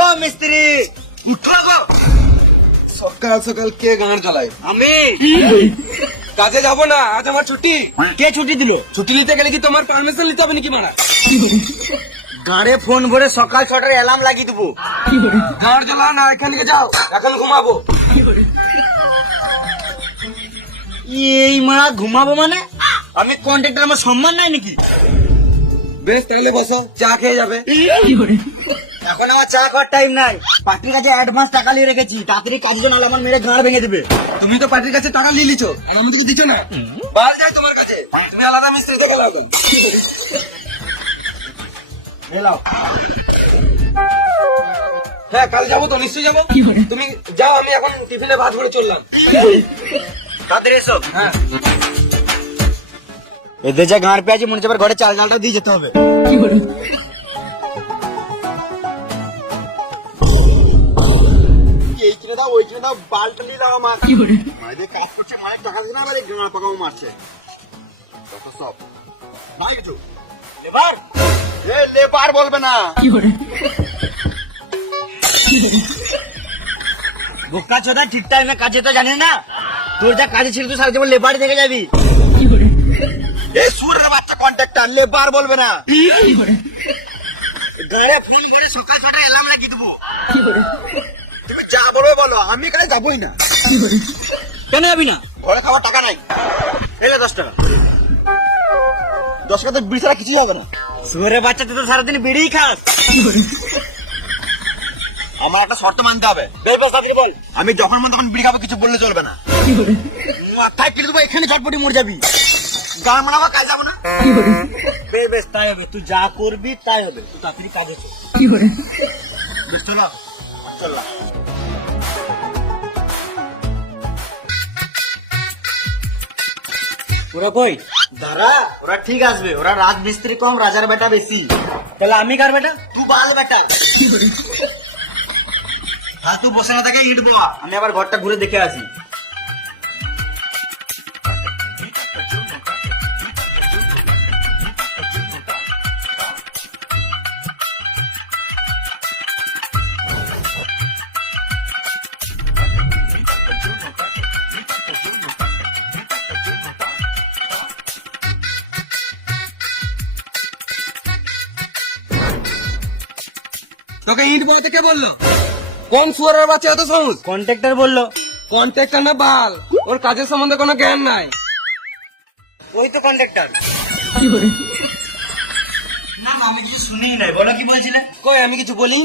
ও মিস্ত্রি উঠো গো। সকাল সকাল কে গান চালায়? আমি। কাজে যাবো না, আজ আমার ছুটি। কে ছুটি দিল? ছুটি নিতে গেলে কি তোমার পারমিশন নিতে হবে নাকি মারা? গাড়ে ফোন ভরে সকাল 6টার অ্যালার্ম লাগিয়ে দেবো। গান চালা না, এখান থেকে যাও, এখন ঘুমাবো। এই মারা ঘুমাবো মানে? আমি কন্ট্রাক্টর, আমার সম্মান নাই নাকি? বেশ তাহলে বসো, চা খেয়ে যাবে। এখন আমার চা খাওয়ার টাইম নাই। পার্টির কাছে অ্যাডভান্স টাকা নিয়ে রেখেছি, তাড়াতাড়ি কাজের জন্য আমার মেরে ঘাড় ভেঙে দেবে। তুমি তো পার্টির কাছে টাকা নিয়ে নিছো, আর আমি তো দিচ্ছ না। বাল যাই তোমার কাছে, তুমি আলাদা মিস্ত্রি থেকে লাও। এলাও। হ্যাঁ কাল যাবো তো, নিশ্চয়ই যাবো। তুমি যাও, আমি এখন টিফিনে ভাত ভরে চললাম। তাড়াতাড়ি এসো। হ্যাঁ এদের যা গাঁড় পেয়েছে, মনে হচ্ছে আবার ঘরে চাল ডালটা দিয়ে যেতে হবে। এই কিনে দাও, ওই কিনে দাও, বালটা নিয়ে দাও আমার। মায়েদের কাজ করছে, মায়ের টাকা দিচ্ছে না, আবার গাঁড় পাকাও মারছে। কত সব ভাই কিছু লেবার, এ লেবার বলবে না। বোকা চোদা, ঠিক টাইমে কাজে তো জানিস না। তোর যা কাজে ছিল তুই সারা জীবন লেবারই থেকে যাবি। এই সুরের বাচ্চা কন্ট্রাক্টর, লেবার বলবে না। গাড়ি ফোন করে সকাল 6টায় অ্যালার্ম লাগিয়ে দেবো। তুমি যা বলবে বলো, আমি কাজে যাবোই না। কেন যাবি না? ঘরে খাওয়ার টাকা নাই। এলে 10 টাকা। 10 টাকা তো বিড়ি ছাড়া কিছুই হবে না। সুরের বাচ্চা, তুই তো সারাদিন বিড়িই খাস। আমার একটা শর্ত মানতে হবে। বল। আমি যখন মন তখন বিড়ি খাবো, কিছু বললে চলবে না। মাথায় কিনে দেবো, এখানে ঝটপটি মরে যাবি। গান মানাবো, কাজ যাবো না। বেশ তাই হবে, তুই যা করবি তাই হবে। তুই তাড়াতাড়ি কাজে চল। বেশ চলো, চললাম। ওরা কই? দাঁড়া, ওরা ঠিক আসবে। ওরা রাজমিস্ত্রি কম, রাজার বেটা বেশি। তাহলে আমি কার বেটা? তুই বাল বেটা। হ্যাঁ, তুই বসে না থাকে ইট বোয়া, আমি আবার ঘরটা ঘুরে দেখে আসি। তোকে ইট বলতে কে বললো? কোন সুয়ারের বাচ্চা এত সহজ? কন্ট্রাক্টর বললো। কন্ট্রাক্টর না বাল, ওর কাজের সম্বন্ধে কোনো জ্ঞান নাই। ওই তো কন্ট্রাক্টর। না, আমি কিছু শুনিই নাই। বলো কি বলছিলে? কই আমি কিছু বলি